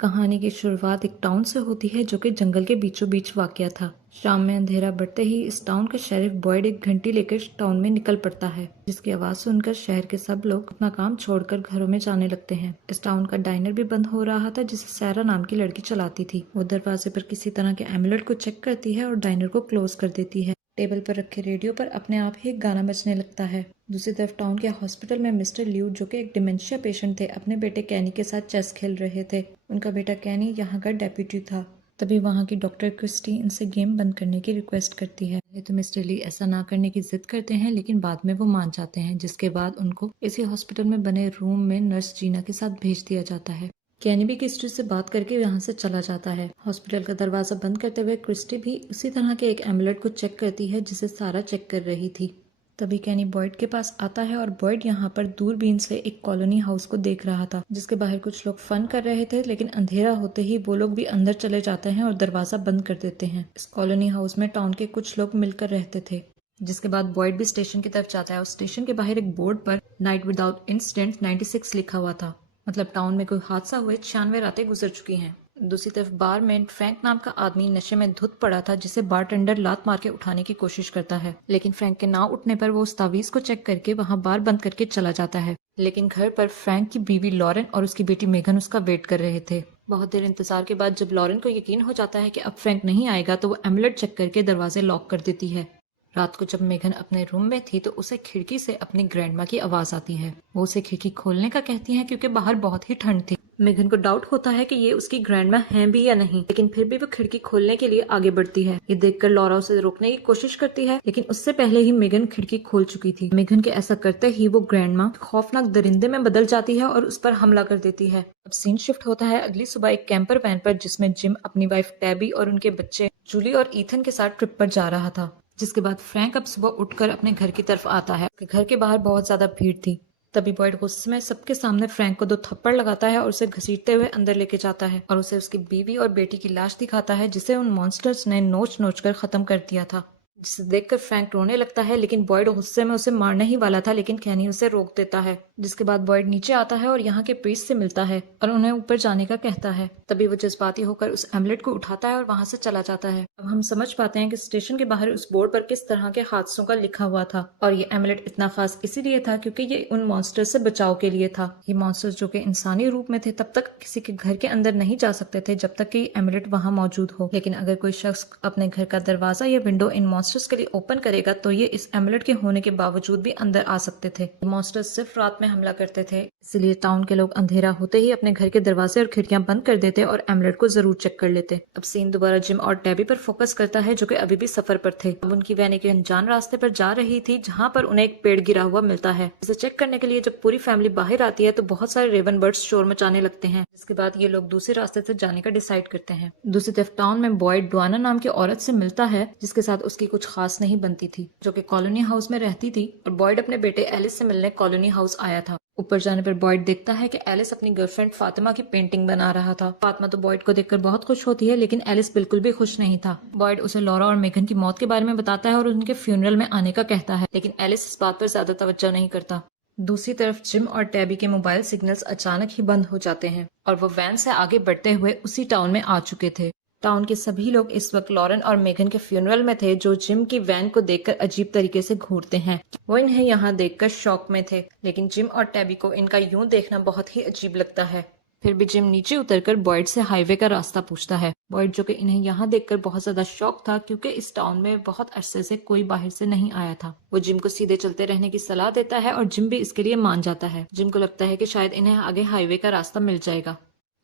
कहानी की शुरुआत एक टाउन से होती है जो कि जंगल के बीचों बीच वाक़या था। शाम में अंधेरा बढ़ते ही इस टाउन का शेरिफ बॉयड एक घंटी लेकर टाउन में निकल पड़ता है, जिसकी आवाज़ सुनकर शहर के सब लोग अपना काम छोड़कर घरों में जाने लगते हैं। इस टाउन का डाइनर भी बंद हो रहा था जिसे सैरा नाम की लड़की चलाती थी। वो दरवाजे पर किसी तरह के एमुलेट को चेक करती है और डाइनर को क्लोज कर देती है। टेबल पर रखे रेडियो पर अपने आप ही एक गाना बजने लगता है। दूसरी तरफ टाउन के हॉस्पिटल में मिस्टर ल्यू, जो कि एक डिमेंशिया पेशेंट थे, अपने बेटे कैनी के साथ चेस खेल रहे थे। उनका बेटा कैनी यहाँ का डेप्यूटी था। तभी वहाँ की डॉक्टर क्रिस्टी इनसे गेम बंद करने की रिक्वेस्ट करती है। पहले तो मिस्टर ली ऐसा ना करने की जिद करते हैं, लेकिन बाद में वो मान जाते हैं, जिसके बाद उनको इसी हॉस्पिटल में बने रूम में नर्स जीना के साथ भेज दिया जाता है। कैनी भी क्रिस्टी से बात करके यहाँ से चला जाता है। हॉस्पिटल का दरवाजा बंद करते हुए क्रिस्टी भी उसी तरह के एक एमुलेट को चेक करती है जिसे सारा चेक कर रही थी। तभी कैनी बॉयड के पास आता है और बॉयड यहाँ पर दूरबीन से एक कॉलोनी हाउस को देख रहा था, जिसके बाहर कुछ लोग फन कर रहे थे, लेकिन अंधेरा होते ही वो लोग भी अंदर चले जाते हैं और दरवाजा बंद कर देते हैं। इस कॉलोनी हाउस में टाउन के कुछ लोग मिलकर रहते थे। जिसके बाद बॉयड भी स्टेशन की तरफ जाता है और स्टेशन के बाहर एक बोर्ड पर नाइट विदाउट इंसिडेंट 96 लिखा हुआ था। मतलब टाउन में कोई हादसा हुए 96 रातें गुजर चुकी हैं। दूसरी तरफ बार में फ्रैंक नाम का आदमी नशे में धुत पड़ा था, जिसे बारटेंडर लात मार के उठाने की कोशिश करता है, लेकिन फ्रैंक के ना उठने पर वो उस तावीज को चेक करके वहाँ बार बंद करके चला जाता है। लेकिन घर पर फ्रैंक की बीवी लॉरेन और उसकी बेटी मेगन उसका वेट कर रहे थे। बहुत देर इंतजार के बाद जब लॉरेन को यकीन हो जाता है कि अब फ्रैंक नहीं आएगा, तो वो एमुलेट चेक करके दरवाजे लॉक कर देती है। रात को जब मेघन अपने रूम में थी तो उसे खिड़की से अपनी ग्रैंडमा की आवाज आती है। वो उसे खिड़की खोलने का कहती है क्योंकि बाहर बहुत ही ठंड थी। मेघन को डाउट होता है कि ये उसकी ग्रैंडमा हैं भी या नहीं, लेकिन फिर भी वो खिड़की खोलने के लिए आगे बढ़ती है। ये देखकर लॉरा उसे रोकने की कोशिश करती है, लेकिन उससे पहले ही मेघन खिड़की खोल चुकी थी। मेघन के ऐसा करते ही वो ग्रैंडमा खौफनाक दरिंदे में बदल जाती है और उस पर हमला कर देती है। अब सीन शिफ्ट होता है अगली सुबह एक कैंपर वैन पर, जिसमें जिम अपनी वाइफ टैबी और उनके बच्चे जूली और ईथन के साथ ट्रिप पर जा रहा था। जिसके बाद फ्रैंक अब सुबह उठकर अपने घर की तरफ आता है। घर के बाहर बहुत ज्यादा भीड़ थी। तभी बॉयड गुस्से में सबके सामने फ्रैंक को 2 थप्पड़ लगाता है और उसे घसीटते हुए अंदर लेके जाता है और उसे उसकी बीवी और बेटी की लाश दिखाता है, जिसे उन मॉन्स्टर्स ने नोच नोच कर खत्म कर दिया था। जिसे देखकर फ्रैंक रोने लगता है, लेकिन बॉयड गुस्से में उसे मारने ही वाला था, लेकिन कैनी उसे रोक देता है। जिसके बाद बॉयड नीचे आता है और यहाँ के प्रीस्ट से मिलता है और उन्हें ऊपर जाने का कहता है। तभी वो जज्बाती होकर उस एमुलेट को उठाता है और वहां से चला जाता है। अब हम समझ पाते हैं कि स्टेशन के बाहर उस बोर्ड पर किस तरह के हादसों का लिखा हुआ था, और ये एमुलेट इतना खास इसीलिए था क्योंकि ये उन मॉन्स्टर से बचाव के लिए था। ये मॉन्स्टर्स जो कि इंसानी रूप में थे तब तक किसी के घर के अंदर नहीं जा सकते थे जब तक कि एमुलेट वहां मौजूद हो, लेकिन अगर कोई शख्स अपने घर का दरवाजा या विंडो इन मॉन्स्टर्स के लिए ओपन करेगा तो ये इस एमुलेट के होने के बावजूद भी अंदर आ सकते थे। मॉन्स्टर्स सिर्फ रात में हमला करते थे, इसलिए टाउन के लोग अंधेरा होते ही अपने घर के दरवाजे और खिड़कियां बंद कर देते और एमुलेट को जरूर चेक कर लेते। अब सीन दोबारा जिम और टैबी पर फोकस करता है, जो कि अभी भी सफर पर थे। अब उनकी वैन एक अनजान रास्ते पर जा रही थी, जहां पर उन्हें एक पेड़ गिरा हुआ मिलता है। इसे चेक करने के लिए जब पूरी फैमिली बाहर आती है तो बहुत सारे रेवन बर्ड्स शोर मचाने लगते हैं। जिसके बाद ये लोग दूसरे रास्ते से जाने का डिसाइड करते हैं। दूसरी तरफ टाउन में बॉयड डुआना नाम की औरत से मिलता है, जिसके साथ उसकी कुछ खास नहीं बनती थी, जो कि कॉलोनी हाउस में रहती थी, और बॉयड अपने बेटे एलिस से मिलने कॉलोनी हाउस आया था। ऊपर जाने पर बॉयड देखता है कि एलिस अपनी गर्लफ्रेंड फातिमा की पेंटिंग बना रहा था। फातिमा तो बॉयड को देखकर बहुत खुश होती है, लेकिन एलिस बिल्कुल भी खुश नहीं था। बॉयड उसे लॉरा और मेघन की मौत के बारे में बताता है और उनके फ्यूनरल में आने का कहता है, लेकिन एलिस इस बात पर ज्यादा तवज्जो नहीं करता। दूसरी तरफ जिम और टैबी के मोबाइल सिग्नल्स अचानक ही बंद हो जाते हैं और वो वैन से आगे बढ़ते हुए उसी टाउन में आ चुके थे। टाउन के सभी लोग इस वक्त लॉरेन और मेघन के फ्यूनरल में थे, जो जिम की वैन को देखकर अजीब तरीके से घूरते हैं। वो इन्हें यहाँ देखकर शॉक में थे, लेकिन जिम और टैबी को इनका यूं देखना बहुत ही अजीब लगता है। फिर भी जिम नीचे उतरकर बॉयड से हाईवे का रास्ता पूछता है। बॉयड, जो कि इन्हें यहाँ देखकर बहुत ज्यादा शॉक था क्योंकि इस टाउन में बहुत अरसे से कोई बाहर से नहीं आया था, वो जिम को सीधे चलते रहने की सलाह देता है और जिम भी इसके लिए मान जाता है। जिम को लगता है कि शायद इन्हें आगे हाईवे का रास्ता मिल जाएगा,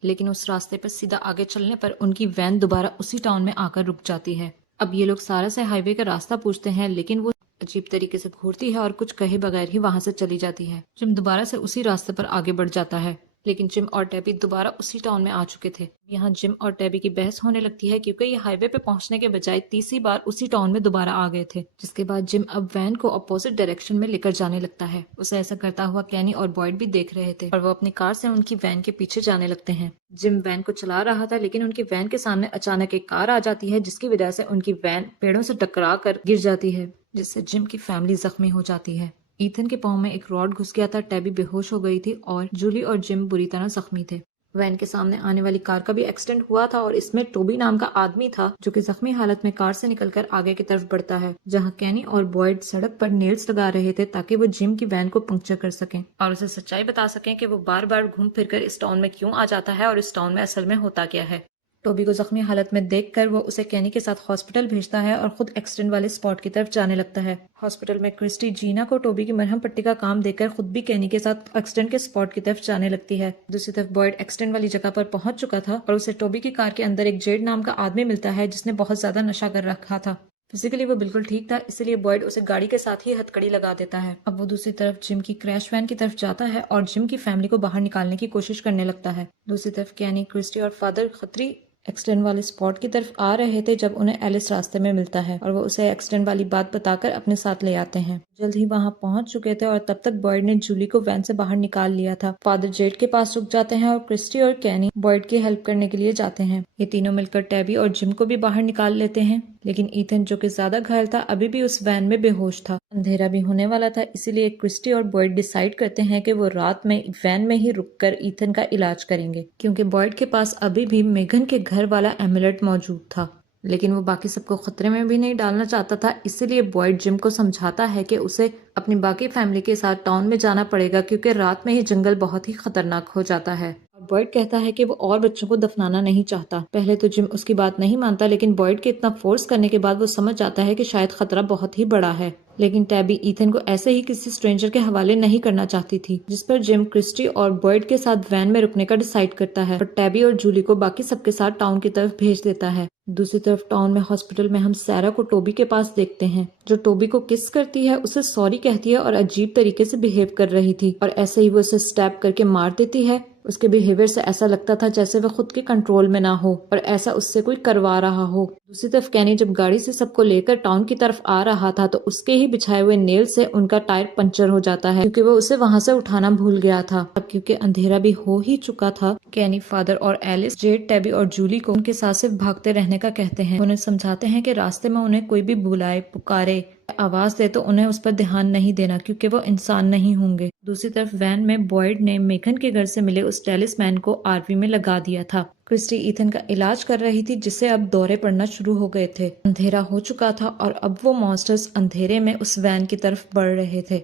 लेकिन उस रास्ते पर सीधा आगे चलने पर उनकी वैन दोबारा उसी टाउन में आकर रुक जाती है। अब ये लोग सारा से हाईवे का रास्ता पूछते हैं, लेकिन वो अजीब तरीके से घूरती है और कुछ कहे बगैर ही वहां से चली जाती है। जिम दोबारा से उसी रास्ते पर आगे बढ़ जाता है, लेकिन जिम और टैबी दोबारा उसी टाउन में आ चुके थे। यहाँ जिम और टैबी की बहस होने लगती है क्योंकि ये हाईवे पे पहुंचने के बजाय तीसरी बार उसी टाउन में दोबारा आ गए थे। जिसके बाद जिम अब वैन को अपोजिट डायरेक्शन में लेकर जाने लगता है। उसे ऐसा करता हुआ कैनी और बॉयड भी देख रहे थे और वो अपनी कार से उनकी वैन के पीछे जाने लगते हैं। जिम वैन को चला रहा था, लेकिन उनकी वैन के सामने अचानक एक कार आ जाती है, जिसकी वजह से उनकी वैन पेड़ों से टकरा कर गिर जाती है, जिससे जिम की फैमिली जख्मी हो जाती है। ईथन के पाँव में एक रॉड घुस गया था, टैबी बेहोश हो गई थी और जूली और जिम बुरी तरह जख्मी थे। वैन के सामने आने वाली कार का भी एक्सीडेंट हुआ था और इसमें टोबी नाम का आदमी था जो कि जख्मी हालत में कार से निकलकर आगे की तरफ बढ़ता है, जहां कैनी और बॉयड सड़क पर नेल्स लगा रहे थे ताकि वो जिम की वैन को पंक्चर कर सकें और उसे सच्चाई बता सकें कि वो बार बार घूम फिरकर इस टाउन में क्यों आ जाता है और इस टाउन में असल में होता क्या है। टोबी को जख्मी हालत में देखकर वो उसे कैनी के साथ हॉस्पिटल भेजता है और खुद एक्सीडेंट वाले स्पॉट की तरफ जाने लगता है। हॉस्पिटल में क्रिस्टी जीना को टोबी की मरहम पट्टी का काम देकर खुद भी कैनी के साथ एक्सीडेंट के स्पॉट की तरफ जाने लगती है। दूसरी तरफ बॉयड एक्सीडेंट वाली जगह पर पहुंच चुका था और उसे टोबी की कार के अंदर एक जेड नाम का आदमी मिलता है जिसने बहुत ज्यादा नशा कर रखा था। फिजिकली वो बिल्कुल ठीक था, इसलिए बॉयड उसे गाड़ी के साथ ही हथकड़ी लगा देता है। अब वो दूसरी तरफ जिम की क्रैश वैन की तरफ जाता है और जिम की फैमिली को बाहर निकालने की कोशिश करने लगता है। दूसरी तरफ कैनी, क्रिस्टी और फादर खतरी एक्सीडेंट वाले स्पॉट की तरफ आ रहे थे जब उन्हें एलिस रास्ते में मिलता है और वो उसे एक्सीडेंट वाली बात बताकर अपने साथ ले आते हैं। जल्द ही वहां पहुंच चुके थे और तब तक बॉयड ने जूली को वैन से बाहर निकाल लिया था। फादर जेड के पास रुक जाते हैं और क्रिस्टी और कैनी बॉयड की हेल्प करने के लिए जाते हैं। ये तीनों मिलकर टैबी और जिम को भी बाहर निकाल लेते हैं, लेकिन ईथन जो कि ज्यादा घायल था अभी भी उस वैन में बेहोश था। अंधेरा भी होने वाला था, इसीलिए क्रिस्टी और बॉयड डिसाइड करते हैं कि वो रात में वैन में ही रुककर ईथन का इलाज करेंगे, क्योंकि बॉयड के पास अभी भी मेघन के घर वाला एमुलेट मौजूद था। लेकिन वो बाकी सबको खतरे में भी नहीं डालना चाहता था, इसीलिए बॉयड जिम को समझाता है कि उसे अपनी बाकी फैमिली के साथ टाउन में जाना पड़ेगा क्योंकि रात में ही जंगल बहुत ही खतरनाक हो जाता है। और बॉयड कहता है कि वो और बच्चों को दफनाना नहीं चाहता। पहले तो जिम उसकी बात नहीं मानता, लेकिन बॉयड के इतना फोर्स करने के बाद वो समझ जाता है कि शायद खतरा बहुत ही बड़ा है। लेकिन टैबी ईथन को ऐसे ही किसी स्ट्रेंजर के हवाले नहीं करना चाहती थी, जिस पर जिम क्रिस्टी और बॉयड के साथ वैन में रुकने का डिसाइड करता है और टैबी और जूली को बाकी सबके साथ टाउन की तरफ भेज देता है। दूसरी तरफ टाउन में हॉस्पिटल में हम सैरा को टोबी के पास देखते हैं, जो टोबी को किस करती है, उसे सॉरी कहती है और अजीब तरीके से बिहेव कर रही थी और ऐसे ही वो उसे स्टैप करके मार देती है। उसके बिहेवियर से ऐसा लगता था जैसे वह खुद के कंट्रोल में ना हो और ऐसा उससे कोई करवा रहा हो। दूसरी तरफ कैनी जब गाड़ी से सबको लेकर टाउन की तरफ आ रहा था तो उसके ही बिछाए हुए नेल से उनका टायर पंचर हो जाता है, क्योंकि वो उसे वहां से उठाना भूल गया था। अब क्योंकि अंधेरा भी हो ही चुका था, कैनी फादर और एलिस जेड, टैबी और जूली को उनके साथ सिर्फ भागते रहने का कहते हैं। उन्हें समझाते हैं कि रास्ते में उन्हें कोई भी बुलाए, पुकारे, आवाज दे तो उन्हें उस पर ध्यान नहीं देना क्योंकि वो इंसान नहीं होंगे। दूसरी तरफ वैन में बॉयड ने मेघन के घर से मिले उस टेलिस्मैन को आरवी में लगा दिया था। क्रिस्टी ईथन का इलाज कर रही थी जिससे अब दौरे पड़ना शुरू हो गए थे। अंधेरा हो चुका था और अब वो मॉन्स्टर्स अंधेरे में उस वैन की तरफ बढ़ रहे थे।